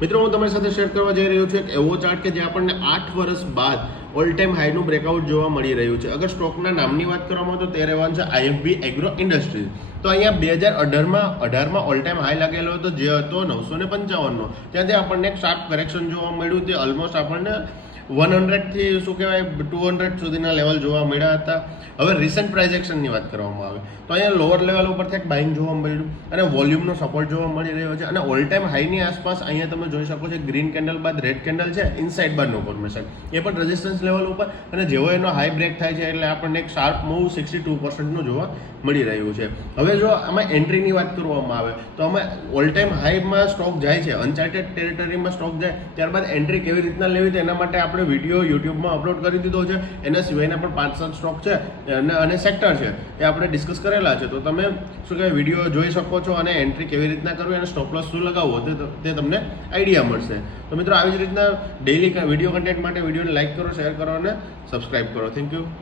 મિત્રો હું તમારી સાથે શેર કરવા જઈ રહ્યો છું એક એવો ચાર્ટ કે જે આપણને 8 વર્ષ બાદ ઓલ ટાઈમ હાઈનું બ્રેકઆઉટ જોવા મળી રહ્યું છે. અગર સ્ટોકના નામની વાત કરવામાં તો તે રહેવાનું છે આઈએફબી એગ્રો ઇન્ડસ્ટ્રીઝ. તો અહીંયા 2018માં ઓલ ટાઈમ હાઈ લાગેલો હતો જે હતો 955નો. ત્યાંથી આપણને એક શાર્પ કરેક્શન જોવા મળ્યું. તે ઓલમોસ્ટ આપણને 100 થી શું કહેવાય 200 સુધીના લેવલ જોવા મળ્યા હતા. હવે રિસન્ટ પ્રાઇસ એક્શનની વાત કરવામાં આવે તો અહીંયા લોઅર લેવલ ઉપરથી એક બાઇંગ જોવા મળ્યું અને વોલ્યુમનો સપોર્ટ જોવા મળી રહ્યો છે અને ઓલ ટાઈમ હાઈની આસપાસ અહીંયા તમે જોઈ શકો છો ગ્રીન કેન્ડલ બાદ રેડ કેન્ડલ છે ઇનસાઇડ બારનું ફોર્મેશન એ પણ રેઝિસ્ટન્સ લેવલ ઉપર અને જેવો એનો હાઈ બ્રેક થાય છે એટલે આપણને એક શાર્પ મૂવ 62%નું જોવા મળી રહ્યું છે. હવે જો આમાં એન્ટ્રીની વાત કરવામાં આવે તો આમાં ઓલ ટાઈમ હાઈમાં સ્ટોક જાય છે, અનચાર્ટેડ ટેરિટરીમાં સ્ટોક જાય ત્યારબાદ એન્ટ્રી કેવી રીતના લેવી તો એના માટે આપણે વિડીયો યુટ્યુબમાં અપલોડ કરી દીધો છે. એના સિવાયના પણ 5-7 સ્ટોક છે અને સેક્ટર છે એ આપણે ડિસ્કસ કરેલા છે. તો તમે શું કહેવાય વિડીયો જોઈ શકો છો અને એન્ટ્રી કેવી રીતના કરવી અને સ્ટોપ લોસ શું લગાવવો તે તમને આઈડિયા મળશે. તો મિત્રો આવી જ રીતના ડેઈલી વિડીયો કન્ટેન્ટ માટે વિડીયોને લાઈક કરો, શેર કરો અને સબસ્ક્રાઈબ કરો. Thank you.